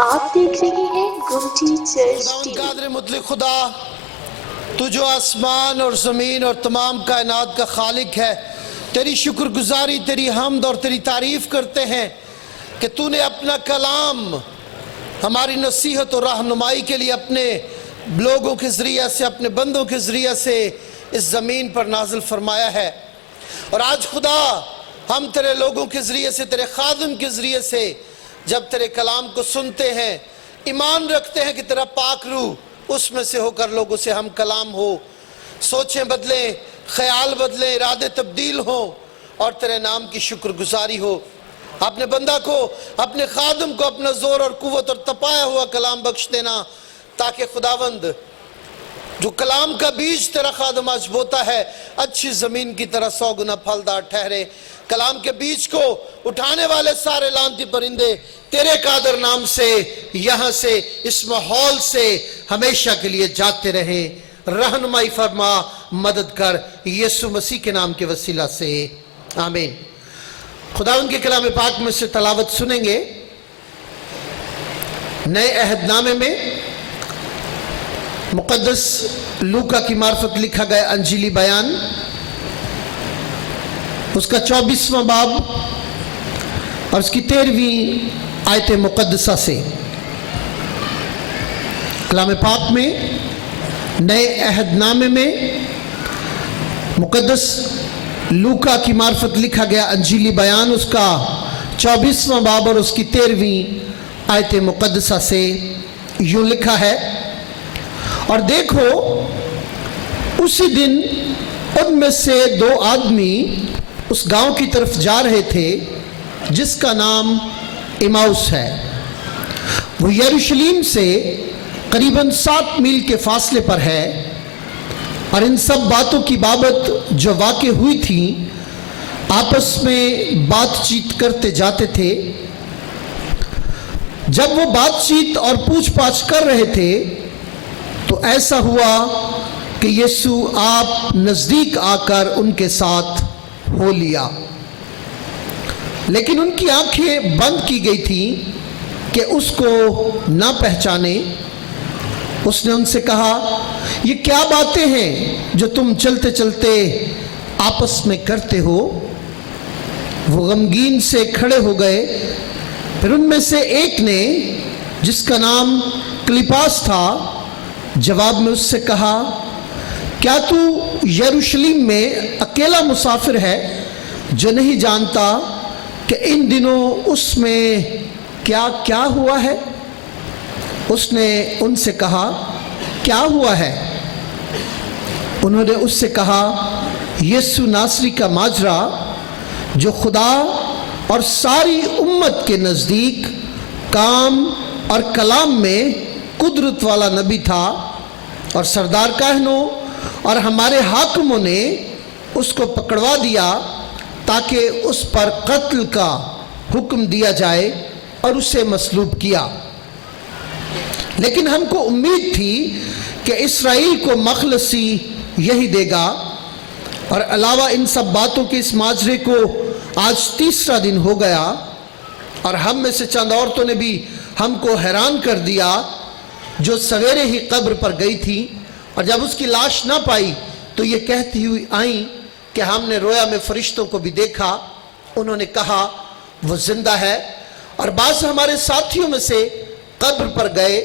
آپ دیکھ رہے ہیں گمٹی چرچ خداوند ٹی وی۔ قادر مطلق خدا، تو جو آسمان اور زمین اور تمام کائنات کا خالق ہے، تیری شکر گزاری، تیری حمد اور تیری تعریف کرتے ہیں کہ تو نے اپنا کلام ہماری نصیحت اور رہنمائی کے لیے اپنے لوگوں کے ذریعہ سے، اپنے بندوں کے ذریعہ سے اس زمین پر نازل فرمایا ہے۔ اور آج خدا ہم تیرے لوگوں کے ذریعے سے، تیرے خادم کے ذریعے سے جب تیرے کلام کو سنتے ہیں، ایمان رکھتے ہیں کہ تیرا پاک روح اس میں سے ہو کر لوگوں سے ہم کلام ہو، سوچیں بدلیں، خیال بدلیں، ارادے تبدیل ہوں اور تیرے نام کی شکر گزاری ہو۔ اپنے بندہ کو، اپنے خادم کو اپنا زور اور قوت اور تپایا ہوا کلام بخش دینا، تاکہ خداوند جو کلام کا بیج تیرا خادم آج بوتا ہے، اچھی زمین کی طرح 100 گنا پھلدار ٹھہرے۔ کلام کے بیج کو اٹھانے والے سارے لعنتی پرندے تیرے قادر نام سے یہاں سے، اس ماحول سے ہمیشہ کے لیے جاتے رہیں۔ رہنمائی فرما، مدد کر، یسوع مسیح کے نام کے وسیلہ سے آمین۔ خداوند کے کلام پاک میں سے تلاوت سنیں گے۔ نئے عہد نامے میں مقدس لوکا کی معرفت لکھا گیا انجیلی بیان، اس کا 24واں باب اور اس کی 13ویں آیت مقدسہ سے۔ کلام پاک میں نئے عہد نامے میں مقدس لوکا کی معرفت لکھا گیا انجیلی بیان، اس کا 24واں باب اور اس کی 13ویں آیت مقدسہ سے یوں لکھا ہے، اور دیکھو اسی دن ان میں سے 2 آدمی اس گاؤں کی طرف جا رہے تھے جس کا نام ایماؤس ہے۔ وہ یروشلیم سے قریباً 7 میل کے فاصلے پر ہے، اور ان سب باتوں کی بابت جو واقع ہوئی تھیں آپس میں بات چیت کرتے جاتے تھے۔ جب وہ بات چیت اور پوچھ پاچھ کر رہے تھے تو ایسا ہوا کہ یسوع آپ نزدیک آ کر ان کے ساتھ ہو لیا، لیکن ان کی آنکھیں بند کی گئی تھیں کہ اس کو نہ پہچانے۔ اس نے ان سے کہا، یہ کیا باتیں ہیں جو تم چلتے چلتے آپس میں کرتے ہو؟ وہ غمگین سے کھڑے ہو گئے۔ پھر ان میں سے ایک نے، جس کا نام کلیپاس تھا، جواب میں اس سے کہا، کیا تو یروشلم میں اکیلا مسافر ہے جو نہیں جانتا کہ ان دنوں اس میں کیا کیا ہوا ہے؟ اس نے ان سے کہا، کیا ہوا ہے؟ انہوں نے اس سے کہا، یسوع ناصری کا ماجرا، جو خدا اور ساری امت کے نزدیک کام اور کلام میں قدرت والا نبی تھا، اور سردار کاہنوں اور ہمارے حاکموں نے اس کو پکڑوا دیا تاکہ اس پر قتل کا حکم دیا جائے اور اسے مصلوب کیا۔ لیکن ہم کو امید تھی کہ اسرائیل کو مخلصی یہی دے گا۔ اور علاوہ ان سب باتوں کے اس ماجرے کو آج 3را دن ہو گیا، اور ہم میں سے چند عورتوں نے بھی ہم کو حیران کر دیا، جو سویرے ہی قبر پر گئی تھی، اور جب اس کی لاش نہ پائی تو یہ کہتی ہوئی آئیں کہ ہم نے رویا میں فرشتوں کو بھی دیکھا۔ انہوں نے کہا وہ زندہ ہے۔ اور بعض ہمارے ساتھیوں میں سے قبر پر گئے،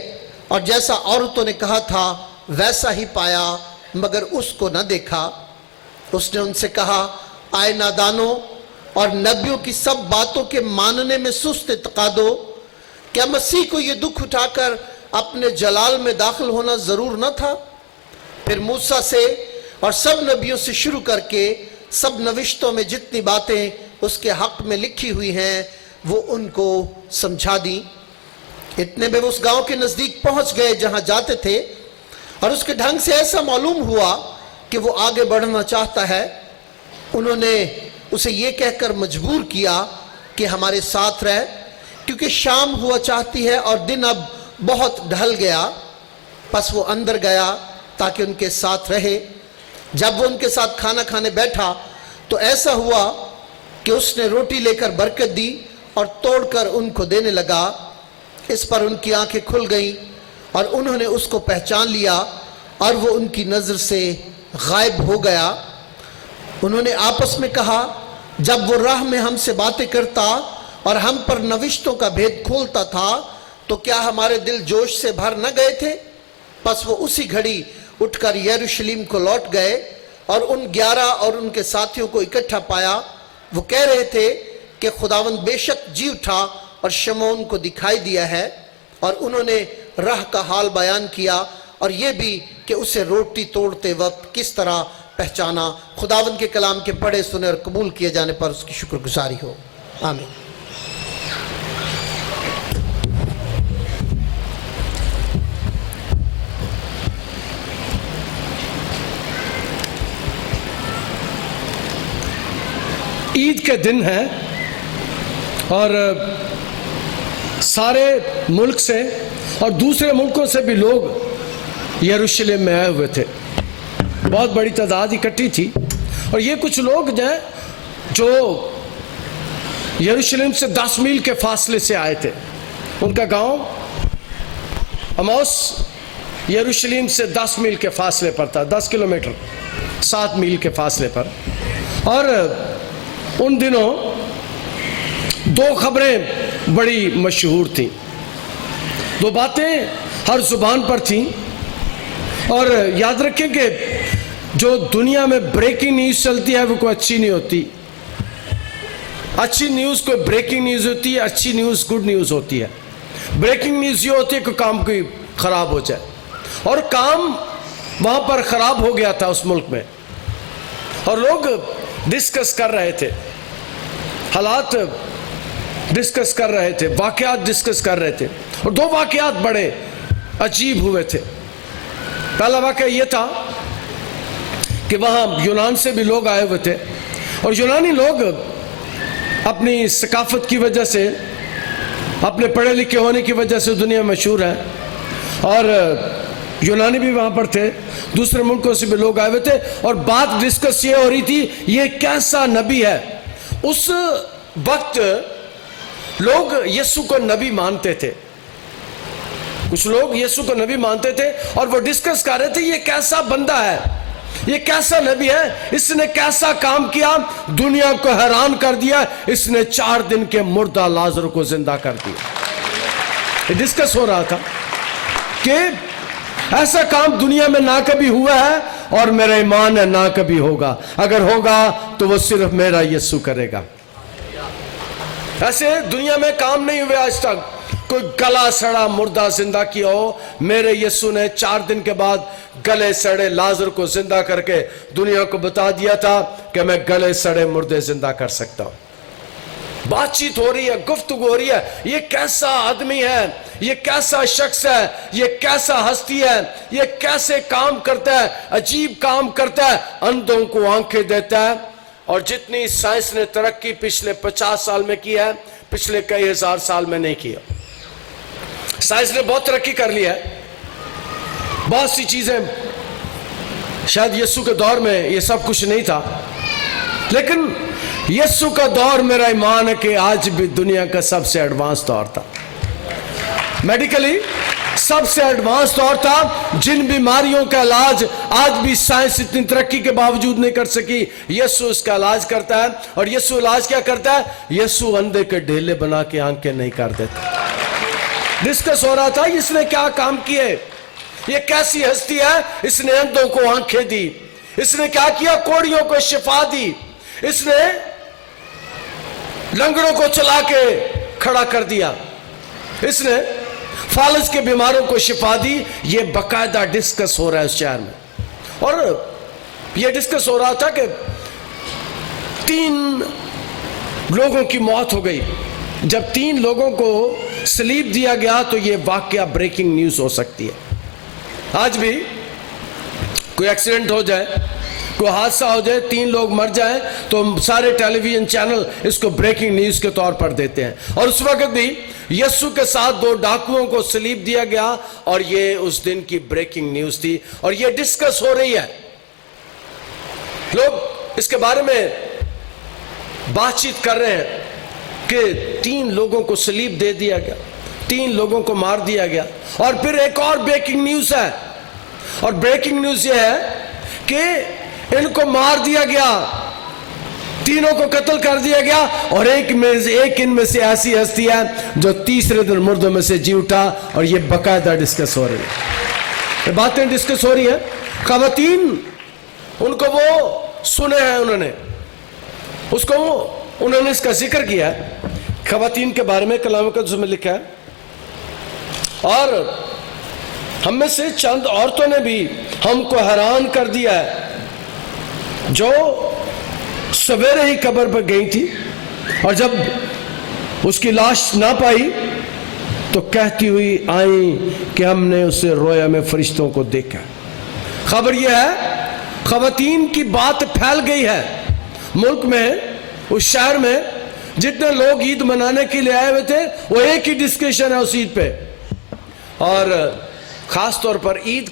اور جیسا عورتوں نے کہا تھا ویسا ہی پایا، مگر اس کو نہ دیکھا۔ اس نے ان سے کہا، آئے نادانوں اور نبیوں کی سب باتوں کے ماننے میں سست اعتقادو، کیا مسیح کو یہ دکھ اٹھا کر اپنے جلال میں داخل ہونا ضرور نہ تھا؟ پھر موسیٰ سے اور سب نبیوں سے شروع کر کے سب نوشتوں میں جتنی باتیں اس کے حق میں لکھی ہوئی ہیں وہ ان کو سمجھا دی۔ اتنے میں وہ اس گاؤں کے نزدیک پہنچ گئے جہاں جاتے تھے، اور اس کے ڈھنگ سے ایسا معلوم ہوا کہ وہ آگے بڑھنا چاہتا ہے۔ انہوں نے اسے یہ کہہ کر مجبور کیا کہ ہمارے ساتھ رہ، کیونکہ شام ہوا چاہتی ہے اور دن اب بہت ڈھل گیا۔ پس وہ اندر گیا تاکہ ان کے ساتھ رہے۔ جب وہ ان کے ساتھ کھانا کھانے بیٹھا تو ایسا ہوا کہ اس نے روٹی لے کر برکت دی اور توڑ کر ان کو دینے لگا۔ اس پر ان کی آنکھیں کھل گئیں اور انہوں نے اس کو پہچان لیا اور وہ ان کی نظر سے غائب ہو گیا۔ انہوں نے آپس میں کہا، جب وہ راہ میں ہم سے باتیں کرتا اور ہم پر نوشتوں کا بھید کھولتا تھا تو کیا ہمارے دل جوش سے بھر نہ گئے تھے؟ پس وہ اسی گھڑی اٹھ کر یروشلم کو لوٹ گئے اور ان 11 اور ان کے ساتھیوں کو اکٹھا پایا۔ وہ کہہ رہے تھے کہ خداوند بے شک جی اٹھا اور شمعون کو دکھائی دیا ہے، اور انہوں نے راہ کا حال بیان کیا اور یہ بھی کہ اسے روٹی توڑتے وقت کس طرح پہچانا۔ خداوند کے کلام کے پڑھے سنے اور قبول کیے جانے پر اس کی شکر گزاری ہو، آمین۔ عید کے دن ہے اور سارے ملک سے اور دوسرے ملکوں سے بھی لوگ یروشلم میں آئے ہوئے تھے، بہت بڑی تعداد اکٹھی تھی۔ اور یہ کچھ لوگ جو یروشلم سے 10 میل کے فاصلے سے آئے تھے، ان کا گاؤں اموس یروشلم سے 10 میل کے فاصلے پر تھا، 10 کلومیٹر 7 میل کے فاصلے پر۔ اور ان دنوں 2 خبریں بڑی مشہور تھیں، 2 باتیں ہر زبان پر تھیں۔ اور یاد رکھیں کہ جو دنیا میں بریکنگ نیوز چلتی ہے وہ کوئی اچھی نہیں ہوتی۔ اچھی نیوز کوئی بریکنگ نیوز ہوتی ہے، اچھی نیوز گڈ نیوز ہوتی ہے۔ بریکنگ نیوز یہ ہوتی ہے کہ کام کوئی خراب ہو جائے، اور کام وہاں پر خراب ہو گیا تھا اس ملک میں، اور لوگ ڈسکس کر رہے تھے، حالات ڈسکس کر رہے تھے، واقعات ڈسکس کر رہے تھے۔ اور 2 واقعات بڑے عجیب ہوئے تھے۔ پہلا واقعہ یہ تھا کہ وہاں یونان سے بھی لوگ آئے ہوئے تھے، اور یونانی لوگ اپنی ثقافت کی وجہ سے، اپنے پڑھے لکھے ہونے کی وجہ سے دنیا میں مشہور ہیں، اور یونانی بھی وہاں پر تھے، دوسرے ملکوں سے بھی لوگ آئے ہوئے تھے۔ اور بات ڈسکس یہ ہو رہی تھی، یہ کیسا نبی ہے۔ اس وقت لوگ یسوع کو نبی مانتے تھے، کچھ لوگ یسوع کو نبی مانتے تھے، اور وہ ڈسکس کر رہے تھے یہ کیسا بندہ ہے، یہ کیسا نبی ہے، اس نے کیسا کام کیا، دنیا کو حیران کر دیا، اس نے 4 دن کے مردہ لازر کو زندہ کر دیا۔ یہ ڈسکس ہو رہا تھا کہ ایسا کام دنیا میں نہ کبھی ہوا ہے، اور میرا ایمان ہے نہ کبھی ہوگا، اگر ہوگا تو وہ صرف میرا یسوع کرے گا۔ ایسے دنیا میں کام نہیں ہوئے آج تک، کوئی گلا سڑا مردہ زندہ کیا ہو۔ میرے یسوع نے 4 دن کے بعد گلے سڑے لازر کو زندہ کر کے دنیا کو بتا دیا تھا کہ میں گلے سڑے مردے زندہ کر سکتا ہوں۔ بات چیت ہو رہی ہے، گفتگو ہو رہی ہے، یہ کیسا آدمی ہے، یہ کیسا شخص ہے، یہ کیسا ہستی ہے، یہ کیسے کام کرتا ہے، عجیب کام کرتا ہے، اندھوں کو آنکھیں دیتا ہے۔ اور جتنی سائنس نے ترقی پچھلے 50 سال میں کی ہے، پچھلے کئی ہزار سال میں نہیں کیا۔ سائنس نے بہت ترقی کر لی ہے، بہت سی چیزیں، شاید یسوع کے دور میں یہ سب کچھ نہیں تھا، لیکن یسوع کا دور میرا ایمان ہے کہ آج بھی دنیا کا سب سے ایڈوانس دور تھا، میڈیکلی سب سے ایڈوانس دور تھا۔ جن بیماریوں کا علاج آج بھی سائنس اتنی ترقی کے باوجود نہیں کر سکی، یسوع اس کا علاج کرتا ہے۔ اور یسوع علاج کیا کرتا ہے؟ یسوع اندھے کے ڈھیلے بنا کے آنکھیں نہیں کر دیتا۔ ڈسکس ہو رہا تھا اس نے کیا کام کیے، یہ کیسی ہستی ہے، اس نے اندھوں کو آنکھیں دی، اس نے کیا کیا، کوڑیوں کو شفا دی، اس نے لنگڑوں کو چلا کے کھڑا کر دیا، اس نے فالج کے بیماروں کو شفا دی۔ یہ باقاعدہ ڈسکس ہو رہا ہے اس شہر میں، اور یہ ڈسکس ہو رہا تھا کہ 3 لوگوں کی موت ہو گئی۔ جب 3 لوگوں کو صلیب دیا گیا تو یہ واقعہ بریکنگ نیوز ہو سکتی ہے۔ آج بھی کوئی ایکسیڈنٹ ہو جائے، کوئی حادثہ ہو جائے، 3 لوگ مر جائیں تو سارے ٹیلی ویژن چینل اس کو بریکنگ نیوز کے طور پر دیتے ہیں۔ اور اس وقت بھی یسوع کے ساتھ 2 ڈاکوؤں کو صلیب دیا گیا، اور یہ اس دن کی بریکنگ نیوز تھی، اور یہ ڈسکس ہو رہی ہے، لوگ اس کے بارے میں بات چیت کر رہے ہیں کہ 3 لوگوں کو صلیب دے دیا گیا، 3 لوگوں کو مار دیا گیا. اور پھر ایک اور بریکنگ نیوز ہے, اور بریکنگ نیوز یہ ہے کہ ان کو مار دیا گیا, تینوں کو قتل کر دیا گیا, اور ایک ان میں سے ایسی ہستی ہے جو تیسرے دن مردوں میں سے جی اٹھا. اور یہ باقاعدہ ڈسکس ہو رہی ہے, یہ باتیں ڈسکس ہو رہی ہیں. خواتین ان کو وہ سنے ہیں, انہوں نے اس کا ذکر کیا ہے. خواتین کے بارے میں کلام مقدس میں لکھا ہے, اور ہم میں سے چند عورتوں نے بھی ہم کو حیران کر دیا ہے, جو سویرے ہی قبر پر گئی تھی, اور جب اس کی لاش نہ پائی تو کہتی ہوئی آئیں کہ ہم نے اسے رویا میں فرشتوں کو دیکھا. خبر یہ ہے خواتین کی بات پھیل گئی ہے ملک میں, اس شہر میں جتنے لوگ عید منانے کے لیے آئے ہوئے تھے وہ ایک ہی ڈسکشن ہے اس عید پہ. اور خاص طور پر عید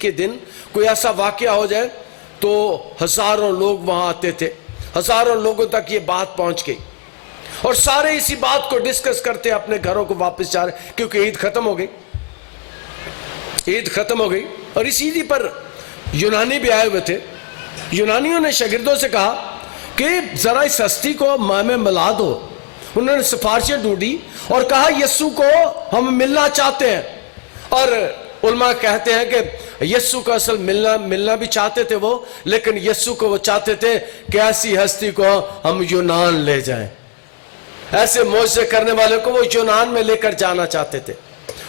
کے دن کوئی ایسا واقعہ ہو جائے تو ہزاروں لوگ وہاں آتے تھے, ہزاروں لوگوں تک یہ بات پہنچ گئی, اور سارے اسی بات کو ڈسکس کرتے اپنے گھروں کو واپس جا رہے, کیونکہ عید ختم ہو گئی. اور اس عید پر یونانی بھی آئے ہوئے تھے. یونانیوں نے شاگردوں سے کہا کہ ذرا اس ہستی کو ماں میں ملا دو. انہوں نے سفارشیں ڈھونڈی اور کہا یسوع کو ہم ملنا چاہتے ہیں. اور علماء کہتے ہیں کہ یسوع کو اصل ملنا بھی چاہتے تھے وہ, لیکن یسوع کو وہ چاہتے تھے کہ ایسی ہستی کو ہم یونان لے جائیں, ایسے معجزے کرنے والے کو وہ یونان میں لے کر جانا چاہتے تھے.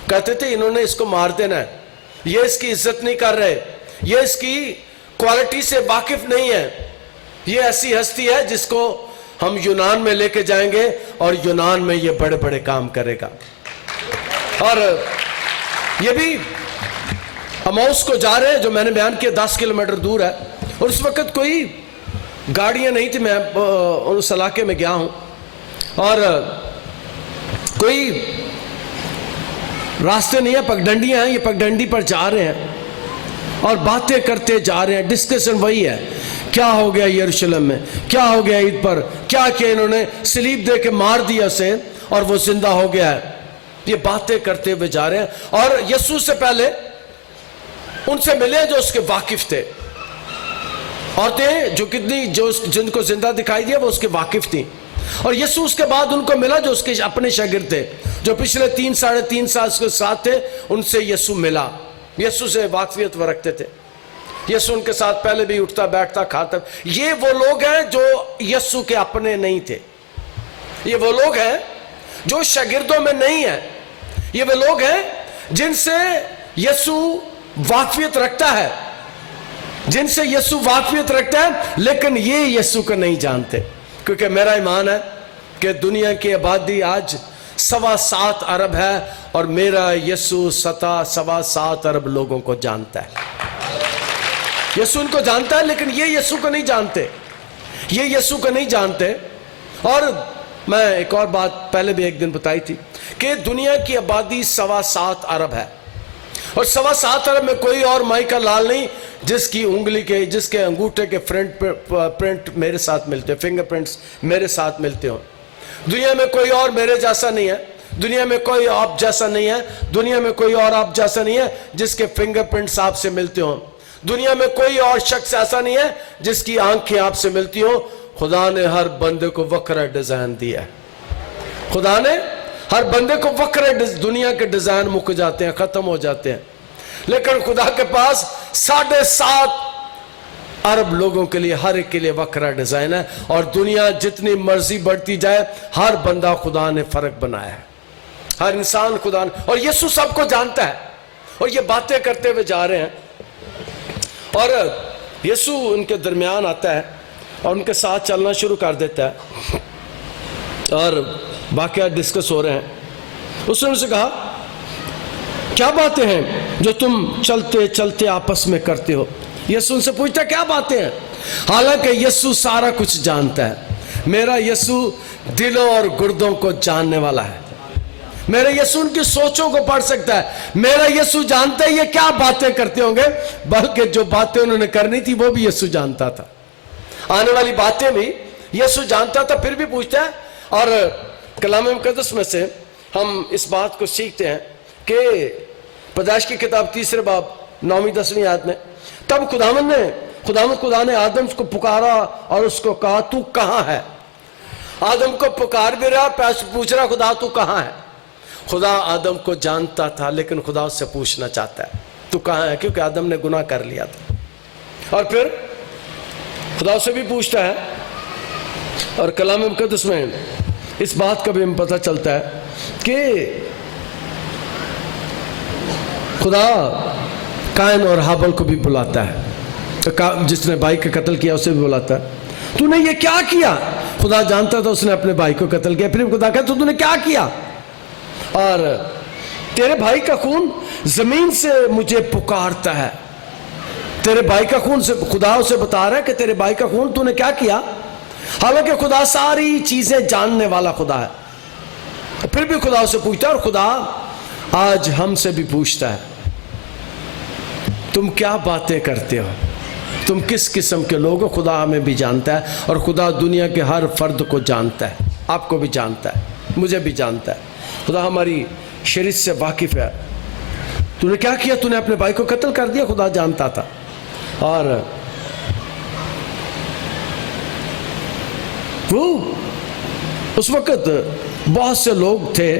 کہتے تھے انہوں نے اس کو مار دینا ہے, یہ اس کی عزت نہیں کر رہے, یہ اس کی کوالٹی سے واقف نہیں ہے, یہ ایسی ہستی ہے جس کو ہم یونان میں لے کے جائیں گے اور یونان میں یہ بڑے بڑے کام کرے گا. اور یہ بھی اموس کو جا رہے ہیں, جو میں نے بیان کیا 10 کلومیٹر دور ہے, اور اس وقت کوئی گاڑیاں نہیں تھی. میں اس علاقے میں گیا ہوں, اور کوئی راستے نہیں ہے, پگڈنڈیاں ہیں, یہ پگڈنڈی پر جا رہے ہیں اور باتیں کرتے جا رہے ہیں. ڈسکشن وہی ہے, کیا ہو گیا یروشلم میں, کیا ہو گیا عید پر, کیا انہوں نے سلیب دے کے مار دیا اسے اور وہ زندہ ہو گیا ہے. یہ باتیں کرتے ہوئے جا رہے ہیں, اور یسوع سے پہلے ان سے ملے جو اس کے واقف تھے. عورتیں جن کو زندہ دکھائی دیا وہ اس کے واقف تھیں, اور یسوع اس کے بعد ان کو ملا جو اس کے اپنے شاگرد تھے, جو پچھلے 3-3.5 سال کے ساتھ تھے. ان سے یسوع ملا, یسوع سے واقفیت وہ رکھتے تھے. یسوع ان کے ساتھ پہلے بھی اٹھتا بیٹھتا کھاتا. یہ وہ لوگ ہیں جو یسوع کے اپنے نہیں تھے, یہ وہ لوگ ہیں جو شاگردوں میں نہیں ہیں, یہ وہ لوگ ہیں جن سے یسوع واقفیت رکھتا ہے, لیکن یہ یسوع کو نہیں جانتے. کیونکہ میرا ایمان ہے کہ دنیا کی آبادی آج 7.25 ارب ہے, اور میرا یسوع 7.25 ارب لوگوں کو جانتا ہے. یسوع ان کو جانتا ہے, لیکن یہ یسوع کو نہیں جانتے. اور میں ایک اور بات پہلے بھی ایک دن بتائی تھی کہ دنیا کی آبادی 7.25 ارب ہے, اور 7.25 ارب میں کوئی اور مائی کا لال نہیں جس کی انگلی کے, جس کے انگوٹھے کے پرنٹ میرے ساتھ ملتے ہو, فنگر پرنٹس میرے ساتھ ملتے ہو. دنیا میں کوئی اور میرے جیسا نہیں ہے, دنیا میں کوئی آپ جیسا نہیں ہے, دنیا میں کوئی اور آپ جیسا نہیں ہے جس کے فنگر پرنٹس آپ سے ملتے ہوں. دنیا میں کوئی اور شخص ایسا نہیں ہے جس کی آنکھیں آپ سے ملتی ہوں. خدا نے ہر بندے کو وکرہ ڈیزائن دیا ہے, خدا نے ہر بندے کو وکرہ. دنیا کے ڈیزائن مک جاتے ہیں, ختم ہو جاتے ہیں, لیکن خدا کے پاس 7.5 ارب لوگوں کے لیے, ہر ایک کے لیے وکرہ ڈیزائن ہے. اور دنیا جتنی مرضی بڑھتی جائے, ہر بندہ خدا نے فرق بنایا ہے, ہر انسان خدا نے. اور یسوع سب کو جانتا ہے, اور یہ باتیں کرتے ہوئے جا رہے ہیں, اور یسوع ان کے درمیان آتا ہے اور ان کے ساتھ چلنا شروع کر دیتا ہے, اور واقعات ڈسکس ہو رہے ہیں. اس نے ان سے کہا کیا باتیں ہیں جو تم چلتے چلتے آپس میں کرتے ہو. یسوع ان سے پوچھتا ہے کیا باتیں ہیں, حالانکہ یسوع سارا کچھ جانتا ہے. میرا یسوع دلوں اور گردوں کو جاننے والا ہے. میرے یسوع ان کی سوچوں کو پڑھ سکتا ہے. میرا یسوع جانتا ہے یہ کیا باتیں کرتے ہوں گے, بلکہ جو باتیں انہوں نے کرنی تھی وہ بھی یسوع جانتا تھا, آنے والی باتیں بھی یسوع جانتا تھا. پھر بھی پوچھتا ہے, اور کلام مقدس میں سے ہم اس بات کو سیکھتے ہیں کہ پیدائش کی کتاب 3 باب 9-10 آیت میں تب خدا نے آدم کو پکارا اور اس کو کہا تو کہاں ہے؟ آدم کو پکار بھی رہا، پوچھ رہا خدا تو کہاں ہے؟ خدا آدم کو جانتا تھا لیکن خدا اس سے پوچھنا چاہتا ہے تو کہاں ہے، کیونکہ آدم نے گناہ کر لیا تھا۔ اور پھر خدا اسے بھی پوچھتا ہے، اور کلام مقدس میں اس بات کا بھی ہمیں پتہ چلتا ہے کہ خدا قائن اور حابل کو بھی بلاتا ہے، جس نے بھائی کا قتل کیا اسے بھی بلاتا ہے، تو نے یہ کیا کیا؟ خدا جانتا تھا اس نے اپنے بھائی کو قتل کیا، پھر خدا کہتا تو نے کیا کیا؟ اور تیرے بھائی کا خون زمین سے مجھے پکارتا ہے، تیرے بھائی کا خون سے خدا اسے بتا رہا ہے کہ تیرے بھائی کا خون تو نے کیا کیا؟ حالانکہ خدا ساری چیزیں جاننے والا خدا ہے، پھر بھی خدا اسے پوچھتا ہے، اور خدا آج ہم سے بھی پوچھتا ہے تم کیا باتیں کرتے ہو، تم کس قسم کے لوگ ہو؟ خدا ہمیں بھی جانتا ہے، اور خدا دنیا کے ہر فرد کو جانتا ہے، آپ کو بھی جانتا ہے، مجھے بھی جانتا ہے۔ خدا ہماری شریعت سے واقف ہے۔ تو نے کیا کیا؟ تو نے اپنے بھائی کو قتل کر دیا، خدا جانتا تھا۔ اور وہ اس وقت بہت سے لوگ تھے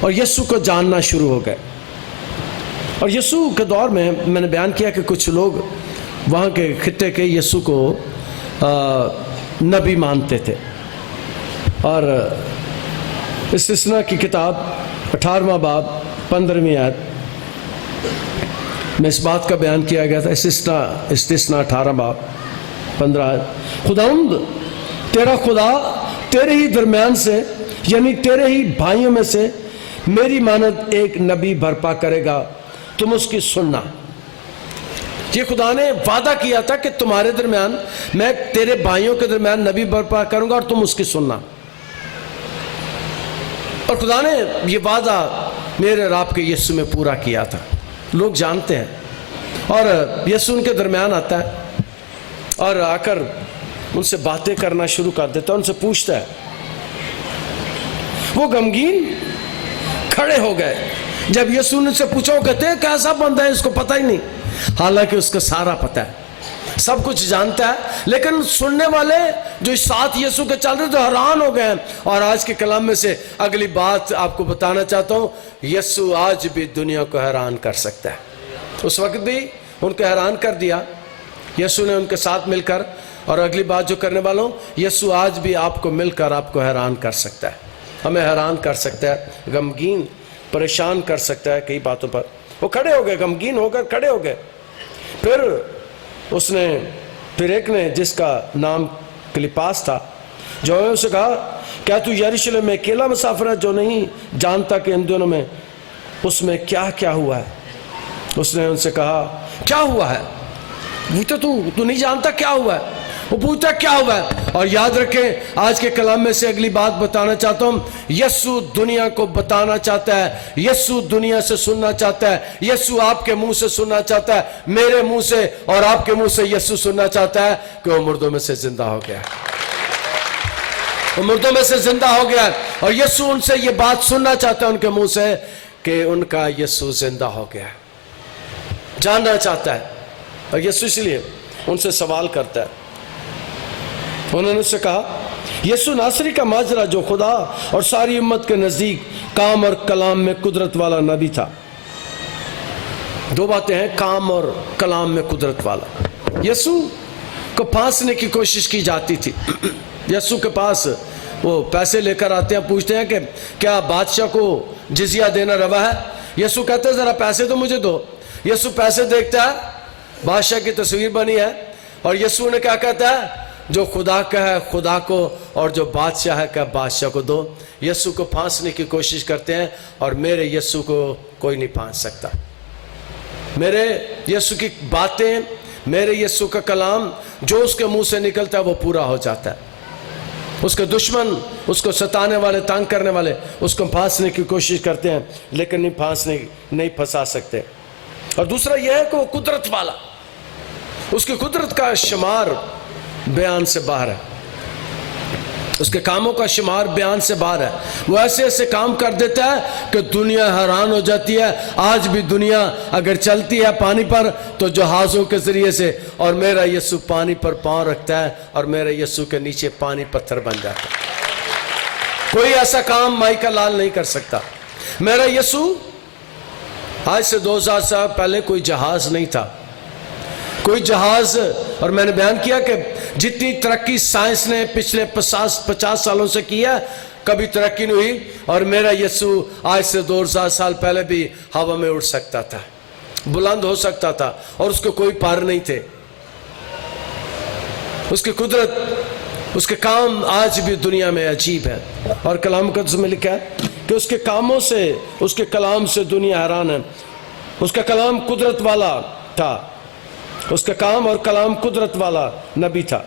اور یسوع کو جاننا شروع ہو گئے، اور یسوع کے دور میں نے بیان کیا کہ کچھ لوگ وہاں کے خطے کے یسوع کو نبی مانتے تھے، اور استثنا کی کتاب 18واں باب 15ویں آیت میں اس بات کا بیان کیا گیا تھا، استثنا 18 باب 15 آیت، خداوند تیرا خدا تیرے ہی درمیان سے یعنی تیرے ہی بھائیوں میں سے میری مانند ایک نبی برپا کرے گا، تم اس کی سننا۔ یہ خدا نے وعدہ کیا تھا کہ تمہارے درمیان میں تیرے بھائیوں کے درمیان نبی برپا کروں گا اور تم اس کی سننا، اور خدا نے یہ وعدہ میرے رب کے یسوع میں پورا کیا تھا۔ لوگ جانتے ہیں، اور یسوع ان کے درمیان آتا ہے اور آ کر ان سے باتیں کرنا شروع کر دیتا ہے، ان سے پوچھتا ہے۔ وہ غمگین کھڑے ہو گئے جب یسوع نے سے پوچھا، وہ کہتے ہیں کیسا بندہ ہے، اس کو پتہ ہی نہیں، حالانکہ اس کو سارا پتہ ہے، سب کچھ جانتا ہے، لیکن سننے والے جو ساتھ یسوع کے چل رہے تو حیران ہو گئے ہیں۔ اور آج کے کلام میں سے اگلی بات آپ کو بتانا چاہتا ہوں، یسوع آج بھی دنیا کو حیران کر سکتا ہے۔ اس وقت بھی ان کو حیران کر دیا یسوع نے ان کے ساتھ مل کر، اور اگلی بات جو کرنے والا ہوں، یسوع آج بھی آپ کو مل کر آپ کو حیران کر سکتا ہے، ہمیں حیران کر سکتا ہے، غمگین پریشان کر سکتا ہے کئی باتوں پر۔ وہ کھڑے ہو گئے، غمگین ہو کر کھڑے ہو گئے۔ پھر ایک نے جس کا نام کلیپاس تھا، جو ہے اسے کہا، کیا تو یروشلم میں اکیلا مسافر ہے جو نہیں جانتا کہ ان دنوں میں اس میں کیا کیا ہوا ہے؟ اس نے ان سے کہا کیا ہوا ہے؟ پوچھتا تو نہیں جانتا کیا ہوا ہے؟ وہ پوچھتا کیا ہوا ہے؟ اور یاد رکھیں آج کے کلام میں سے اگلی بات بتانا چاہتا ہوں، یسوع دنیا کو بتانا چاہتا ہے، یسوع دنیا سے سننا چاہتا ہے، یسوع آپ کے منہ سے سننا چاہتا ہے، میرے منہ سے اور آپ کے منہ سے یسوع سننا چاہتا ہے کہ وہ مردوں میں سے زندہ ہو گیا، وہ مردوں میں سے زندہ ہو گیا، اور یسوع ان سے یہ بات سننا چاہتا ہے ان کے منہ سے کہ ان کا یسوع زندہ ہو گیا، جاننا چاہتا ہے۔ اور یسوع اس لیے ان سے سوال کرتا ہے۔ انہوں نے اس سے کہا، یسوع ناصری کا ماجرا جو خدا اور ساری امت کے نزدیک کام اور کلام میں قدرت والا نبی تھا۔ دو باتیں ہیں، کام اور کلام میں قدرت والا۔ یسوع کو پھانسنے کی کوشش کی جاتی تھی۔ یسوع کے پاس وہ پیسے لے کر آتے ہیں، پوچھتے ہیں کہ کیا بادشاہ کو جزیہ دینا روا ہے؟ یسوع کہتے ہیں ذرا پیسے تو مجھے دو۔ یسوع پیسے دیکھتا ہے، بادشاہ کی تصویر بنی ہے، اور یسوع نے کیا کہتا ہے، جو خدا کا ہے خدا کو، اور جو بادشاہ ہے کہ بادشاہ کو دو۔ یسوع کو پھانسنے کی کوشش کرتے ہیں، اور میرے یسوع کو کوئی نہیں پھانس سکتا۔ میرے یسوع کی باتیں، میرے یسوع کا کلام جو اس کے منہ سے نکلتا ہے وہ پورا ہو جاتا ہے۔ اس کے دشمن، اس کو ستانے والے، تنگ کرنے والے اس کو پھانسنے کی کوشش کرتے ہیں، لیکن نہیں پھنسا سکتے۔ اور دوسرا یہ ہے کہ وہ قدرت والا، اس کی قدرت کا شمار بیان سے باہر ہے۔ اس کے کاموں کا شمار بیان سے باہر ہے. وہ ایسے ایسے کام کر دیتا ہے کہ دنیا حیران ہو جاتی ہے. آج بھی دنیا اگر چلتی ہے پانی پر تو جہازوں کے ذریعے سے, اور میرا یسوع پانی پر پاؤں رکھتا ہے اور میرے یسوع کے نیچے پانی پتھر بن جاتا ہے. کوئی ایسا کام مائیکل لال نہیں کر سکتا. میرا یسوع, آج سے 2000 سال پہلے کوئی جہاز نہیں تھا, کوئی جہاز. اور میں نے بیان کیا کہ جتنی ترقی سائنس نے پچھلے 50 سالوں سے کی ہے, کبھی ترقی نہیں ہوئی. اور میرا یسوع آج سے 2000 سال پہلے بھی ہوا میں اڑ سکتا تھا, بلند ہو سکتا تھا, اور اس کے کوئی پار نہیں تھے. اس کی قدرت, اس کے کام آج بھی دنیا میں عجیب ہے. اور کلام مقدس میں لکھا ہے کہ اس کے کاموں سے, اس کے کلام سے دنیا حیران ہے. اس کا کلام قدرت والا تھا, اس کا کام اور کلام قدرت والا نبی تھا.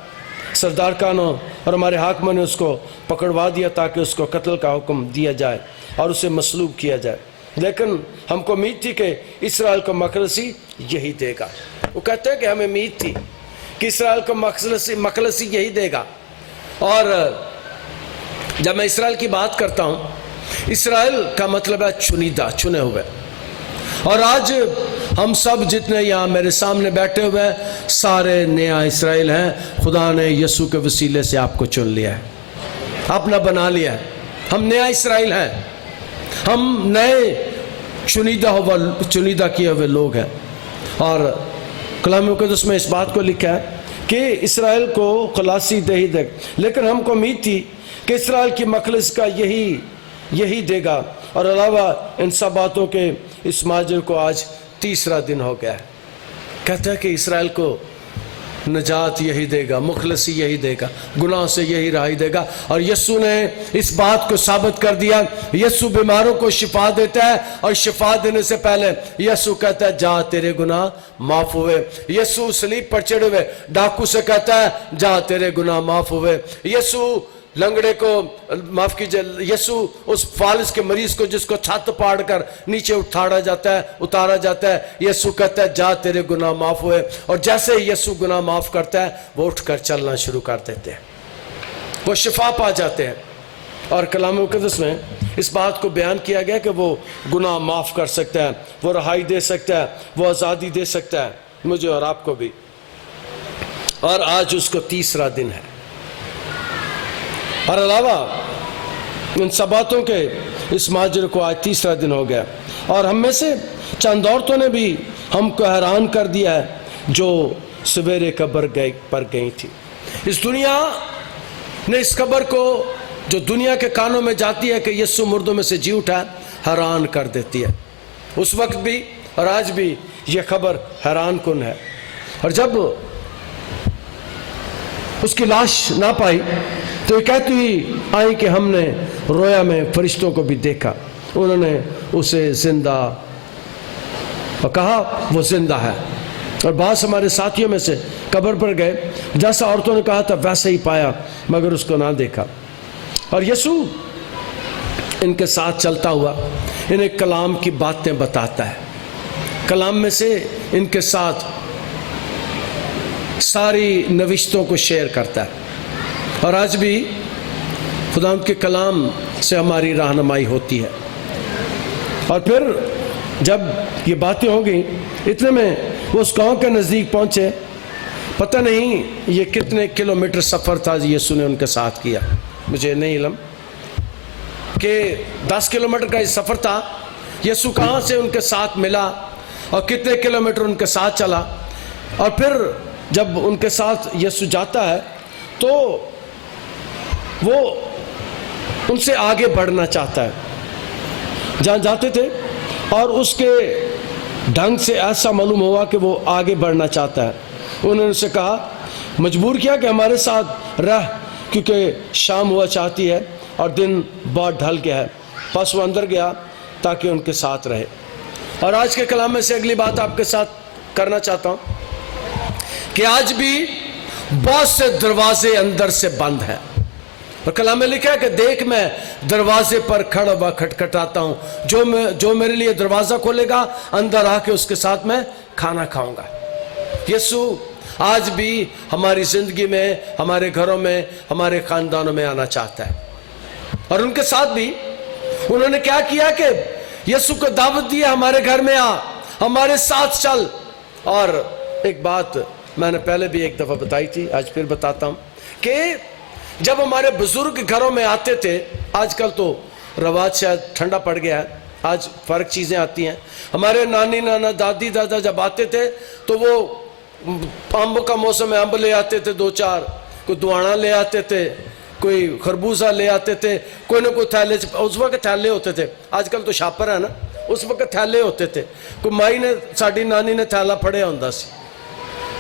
سردار کانوں اور ہمارے حاکموں نے اس کو پکڑوا دیا تاکہ اس کو قتل کا حکم دیا جائے اور اسے مصلوب کیا جائے. لیکن ہم کو امید تھی کہ اسرائیل کو مخلصی یہی دے گا. وہ کہتے ہیں کہ ہمیں امید تھی کہ اسرائیل کو مخلصی یہی دے گا. اور جب میں اسرائیل کی بات کرتا ہوں, اسرائیل کا مطلب ہے چنیدہ, چنے ہوئے. اور آج ہم سب جتنے یہاں میرے سامنے بیٹھے ہوئے ہیں, سارے نیا اسرائیل ہیں. خدا نے یسوع کے وسیلے سے آپ کو چن لیا ہے, اپنا بنا لیا ہے. ہم نیا اسرائیل ہیں, ہم نئے چنیدہ کیے ہوئے لوگ ہیں. اور کلام مقدس میں اس بات کو لکھا ہے کہ اسرائیل کو خلاصی دے ہی دے. لیکن ہم کو امید تھی کہ اسرائیل کی مخلص کا یہی دے گا. اور علاوہ ان سب باتوں کے اس ماجر کو آج 3را دن ہو گیا ہے. کہتا ہے کہ اسرائیل کو نجات یہی دے گا, مخلصی یہی دے گا, گناہ سے یہی رہائی دے گا. اور یسوع نے اس بات کو ثابت کر دیا. یسوع بیماروں کو شفا دیتا ہے, اور شفا دینے سے پہلے یسوع کہتا ہے جا تیرے گناہ معاف ہوئے. یسوع صلیب پر چڑھے ہوئے ڈاکو سے کہتا ہے جا تیرے گناہ معاف ہوئے. یسوع لنگڑے کو معاف کیجئے, یسوع اس فالج کے مریض کو جس کو چھت پاڑ کر نیچے اتارا جاتا ہے, یسوع کہتا ہے جا تیرے گناہ معاف ہوئے. اور جیسے ہی یسوع گناہ معاف کرتا ہے وہ اٹھ کر چلنا شروع کر دیتے ہیں, وہ شفا پا جاتے ہیں. اور کلام مقدس میں اس بات کو بیان کیا گیا کہ وہ گناہ معاف کر سکتا ہے, وہ رہائی دے سکتا ہے, وہ آزادی دے سکتا ہے مجھے اور آپ کو بھی. اور آج اس کو 3را دن ہے. اور علاوہ ان سب باتوں کے اس ماجر کو آج 3را دن ہو گیا. اور ہم میں سے چند عورتوں نے بھی ہم کو حیران کر دیا ہے جو سویرے قبر پر گئی تھی. اس دنیا نے اس خبر کو جو دنیا کے کانوں میں جاتی ہے کہ یسوع مردوں میں سے جی اٹھا, حیران کر دیتی ہے. اس وقت بھی اور آج بھی یہ خبر حیران کن ہے. اور جب اس کی لاش نہ پائی تو یہ کہتی ہوئی آئی کہ ہم نے رویا میں فرشتوں کو بھی دیکھا, انہوں نے اسے زندہ اور کہا وہ زندہ ہے. اور بعض ہمارے ساتھیوں میں سے قبر پر گئے, جیسا عورتوں نے کہا تھا ویسے ہی پایا مگر اس کو نہ دیکھا. اور یسوع ان کے ساتھ چلتا ہوا انہیں کلام کی باتیں بتاتا ہے. کلام میں سے ان کے ساتھ ساری نوشتوں کو شیئر کرتا ہے. اور آج بھی خدا کے کلام سے ہماری رہنمائی ہوتی ہے. اور پھر جب یہ باتیں ہو گئیں, اتنے میں وہ اس گاؤں کے نزدیک پہنچے. پتہ نہیں یہ کتنے کلومیٹر سفر تھا یسوع نے ان کے ساتھ کیا, مجھے نہیں علم کہ 10 کلومیٹر کا یہ سفر تھا. یسوع کہاں سے ان کے ساتھ ملا اور کتنے کلومیٹر ان کے ساتھ چلا. اور پھر جب ان کے ساتھ یسوع جاتا ہے تو وہ ان سے آگے بڑھنا چاہتا ہے جہاں جاتے تھے, اور اس کے ڈھنگ سے ایسا معلوم ہوا کہ وہ آگے بڑھنا چاہتا ہے. انہوں نے ان سے کہا, مجبور کیا کہ ہمارے ساتھ رہ, کیونکہ شام ہوا چاہتی ہے اور دن بہت ڈھل گیا ہے. پس وہ اندر گیا تاکہ ان کے ساتھ رہے. اور آج کے کلام میں سے اگلی بات آپ کے ساتھ کرنا چاہتا ہوں کہ آج بھی بہت سے دروازے اندر سے بند ہیں. اور کلام میں لکھا ہے کہ دیکھ میں دروازے پر کھڑا ہوا کھٹکھٹاتا ہوں, جو میرے لیے دروازہ کھولے گا اندر آ کے اس کے ساتھ میں کھانا کھاؤں گا. یسوع آج بھی ہماری زندگی میں, ہمارے گھروں میں, ہمارے خاندانوں میں آنا چاہتا ہے. اور ان کے ساتھ بھی انہوں نے کیا کیا کہ یسوع کو دعوت دی, ہمارے گھر میں آ, ہمارے ساتھ چل. اور ایک بات میں نے پہلے بھی ایک دفعہ بتائی تھی, آج پھر بتاتا ہوں کہ جب ہمارے بزرگ گھروں میں آتے تھے, آج کل تو رواج شاید ٹھنڈا پڑ گیا ہے, آج فرق چیزیں آتی ہیں. ہمارے نانی نانا دادی دادا جب آتے تھے تو وہ آمبوں کا موسم ہے, آمب لے آتے تھے 2-4, کوئی دوانا لے آتے تھے, کوئی خربوزہ لے آتے تھے, کوئی نہ کوئی تھیلے. اس وقت تھیلے ہوتے تھے, آج کل تو شاپر ہے نا, اس وقت تھیلے ہوتے تھے. کوئی مائی نے, ساڑی نانی نے تھیلا پڑھیا ہوندا سی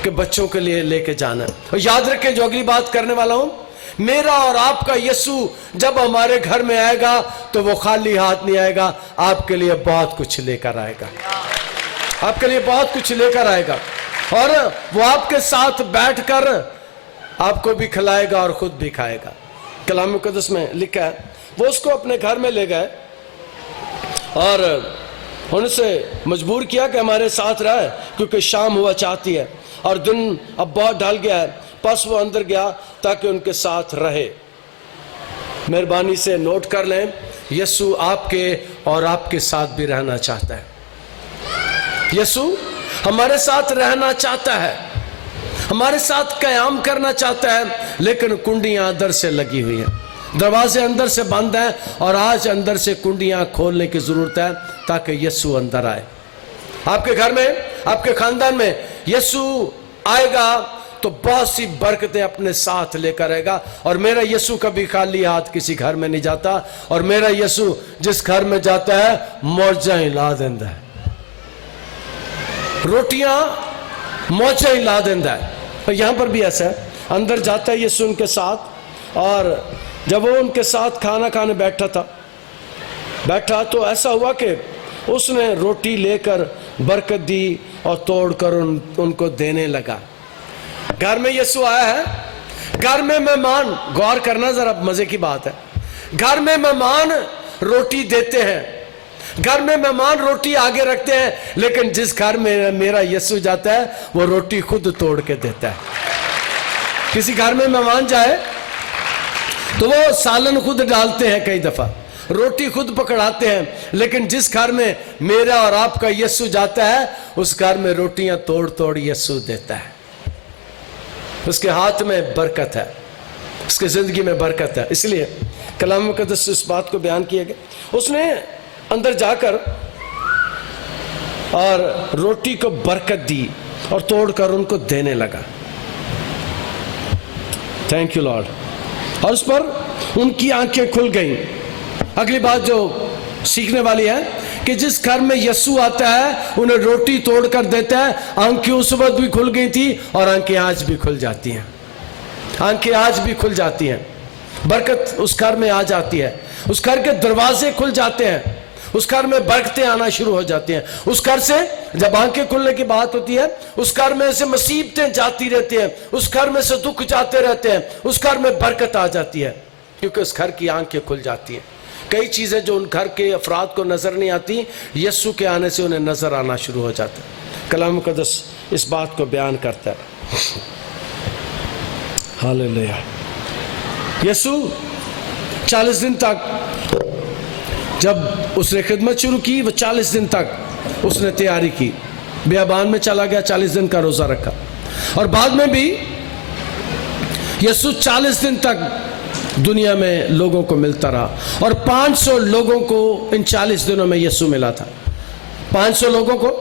کہ بچوں کے لیے لے کے جانا. اور یاد رکھیں, جو اگلی بات کرنے والا ہوں, میرا اور آپ کا یسوع جب ہمارے گھر میں آئے گا تو وہ خالی ہاتھ نہیں آئے گا, آپ کے لیے بہت کچھ لے کر آئے گا, آپ کے لیے بہت کچھ لے کر آئے گا. اور وہ آپ کے ساتھ بیٹھ کر آپ کو بھی کھلائے گا اور خود بھی کھائے گا. کلام مقدس میں لکھا ہے, وہ اس کو اپنے گھر میں لے گئے اور ان سے مجبور کیا کہ ہمارے ساتھ رہے, کیونکہ شام ہوا چاہتی ہے اور دن اب بہت ڈھل گیا ہے. پس وہ اندر گیا تاکہ ان کے ساتھ رہے. مہربانی سے نوٹ کر لیں, یسوع آپ کے اور آپ کے ساتھ بھی رہنا چاہتا ہے. یسوع ہمارے ساتھ رہنا چاہتا ہے, ہمارے ساتھ قیام کرنا چاہتا ہے, لیکن کنڈیاں اندر سے لگی ہوئی ہیں, دروازے اندر سے بند ہیں, اور آج اندر سے کنڈیاں کھولنے کی ضرورت ہے تاکہ یسوع اندر آئے. آپ کے گھر میں, آپ کے خاندان میں یسوع آئے گا تو بہت سی برکتیں اپنے ساتھ لے کر آئے گا. اور میرا یسوع کبھی خالی ہاتھ کسی گھر میں نہیں جاتا, اور میرا یسوع جس گھر میں جاتا ہے موجیں لا دیندہ ہے, روٹیاں موجیں لا دیندہ ہے. اور یہاں پر بھی ایسا ہے, اندر جاتا ہے یسوع ان کے ساتھ, اور جب وہ ان کے ساتھ کھانا کھانے بیٹھا تو ایسا ہوا کہ اس نے روٹی لے کر برکت دی اور توڑ کر ان کو دینے لگا. گھر میں یسوع آیا ہے, گھر میں مہمان, غور کرنا ذرا, مزے کی بات ہے, گھر میں مہمان روٹی دیتے ہیں, گھر میں مہمان روٹی آگے رکھتے ہیں, لیکن جس گھر میں میرا یسوع جاتا ہے وہ روٹی خود توڑ کے دیتا ہے. کسی گھر میں مہمان جائے تو وہ سالن خود ڈالتے ہیں, کئی دفعہ روٹی خود پکڑاتے ہیں, لیکن جس گھر میں میرا اور آپ کا یسوع جاتا ہے اس گھر میں روٹیاں توڑ یسوع دیتا ہے. اس کے ہاتھ میں برکت ہے, اس کے زندگی میں برکت ہے. اس لیے کلام مقدس اس بات کو بیان کیا گیا, اس نے اندر جا کر اور روٹی کو برکت دی اور توڑ کر ان کو دینے لگا. Thank you lord. اور اس پر ان کی آنکھیں کھل گئیں. اگلی بات جو سیکھنے والی ہے کہ جس گھر میں یسوع آتا ہے انہیں روٹی توڑ کر دیتا ہے. آنکھیں اس وقت بھی کھل گئی تھی اور آنکھیں آج بھی کھل جاتی ہیں, آنکھیں آج بھی کھل جاتی ہیں. برکت اس گھر میں آ جاتی ہے, اس گھر کے دروازے کھل جاتے ہیں, اس گھر میں برکتیں آنا شروع ہو جاتی ہیں. اس گھر سے جب آنکھیں کھلنے کی بات ہوتی ہے, اس گھر میں سے مصیبتیں جاتی رہتی ہیں, اس گھر میں سے دکھ جاتے رہتے ہیں, اس گھر میں برکت آ جاتی ہے, کیونکہ اس گھر کی آنکھیں کھل جاتی ہیں. کئی چیزیں جو ان گھر کے افراد کو نظر نہیں آتی, یسوع کے آنے سے انہیں نظر آنا شروع ہو جاتا ہے. کلام مقدس اس بات کو بیان کرتا ہے. ہاللیلویا. یسوع 40 دن تک جب اس نے خدمت شروع کی, وہ 40 دن تک اس نے تیاری کی, بیابان میں چلا گیا, 40 دن کا روزہ رکھا, اور بعد میں بھی یسوع 40 دن تک دنیا میں لوگوں کو ملتا رہا. اور 500 لوگوں کو ان 40 دنوں میں یسوع ملا تھا. 500 لوگوں کو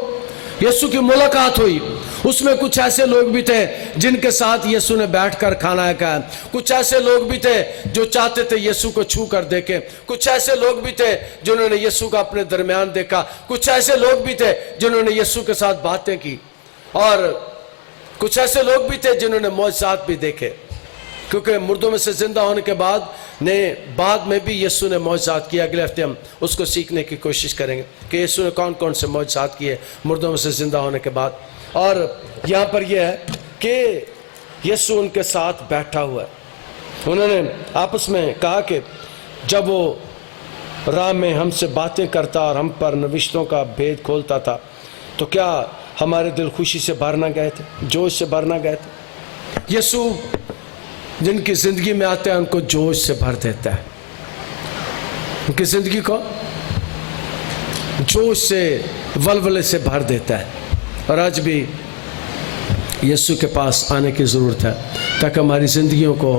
یسوع کی ملاقات ہوئی. اس میں کچھ ایسے لوگ بھی تھے جن کے ساتھ یسوع نے بیٹھ کر کھانا کھایا, کچھ ایسے لوگ بھی تھے جو چاہتے تھے یسوع کو چھو کر دیکھیں, کچھ ایسے لوگ بھی تھے جنہوں نے یسوع کا اپنے درمیان دیکھا, کچھ ایسے لوگ بھی تھے جنہوں نے یسوع کے ساتھ باتیں کی, اور کچھ ایسے لوگ بھی تھے جنہوں نے معجزات بھی دیکھے. کیونکہ مردوں میں سے زندہ ہونے کے بعد میں بھی یسوع نے معجزات کیا. اگلے ہفتے ہم اس کو سیکھنے کی کوشش کریں گے کہ یسوع نے کون کون سے معجزات کیے مردوں میں سے زندہ ہونے کے بعد. اور یہاں پر یہ ہے کہ یسوع ان کے ساتھ بیٹھا ہوا ہے. انہوں نے آپس میں کہا کہ جب وہ راہ میں ہم سے باتیں کرتا اور ہم پر نوشتوں کا بھید کھولتا تھا تو کیا ہمارے دل خوشی سے بھر نہ گئے تھے, جوش سے بھر نہ گئے تھے. یسوع جن کی زندگی میں آتے ہیں ان کو جوش سے بھر دیتا ہے, ان کی زندگی کو جوش سے, ولولے سے بھر دیتا ہے. اور آج بھی یسوع کے پاس آنے کی ضرورت ہے تاکہ ہماری زندگیوں کو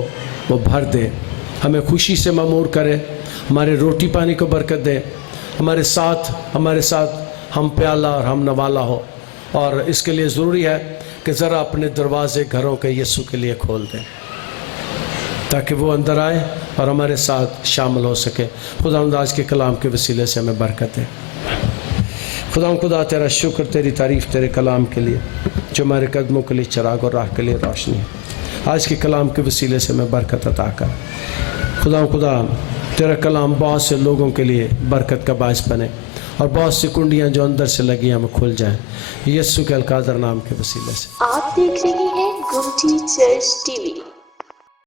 وہ بھر دے, ہمیں خوشی سے معمور کرے, ہمارے روٹی پانی کو برکت دے, ہمارے ساتھ ہم پیالہ اور ہم نوالا ہو. اور اس کے لیے ضروری ہے کہ ذرا اپنے دروازے گھروں کے یسوع کے لیے کھول دیں تاکہ وہ اندر آئے اور ہمارے ساتھ شامل ہو سکے. خداوند آج کے کلام کے وسیلے سے ہمیں برکت دے. خدا تیرا شکر, تیری تعریف تیرے کلام کے لیے جو ہمارے قدموں کے لیے چراغ اور راہ کے لیے روشنی ہے. آج کے کلام کے وسیلے سے ہمیں برکت عطا کر. خدا تیرا کلام بہت سے لوگوں کے لیے برکت کا باعث بنے اور بہت سی کنڈیاں جو اندر سے لگی ہیں ہمیں کھل جائیں یسوع کے القادر نام کے وسیلے سے. آپ دیکھ رہے ہیں گمٹی چرچ ٹی وی.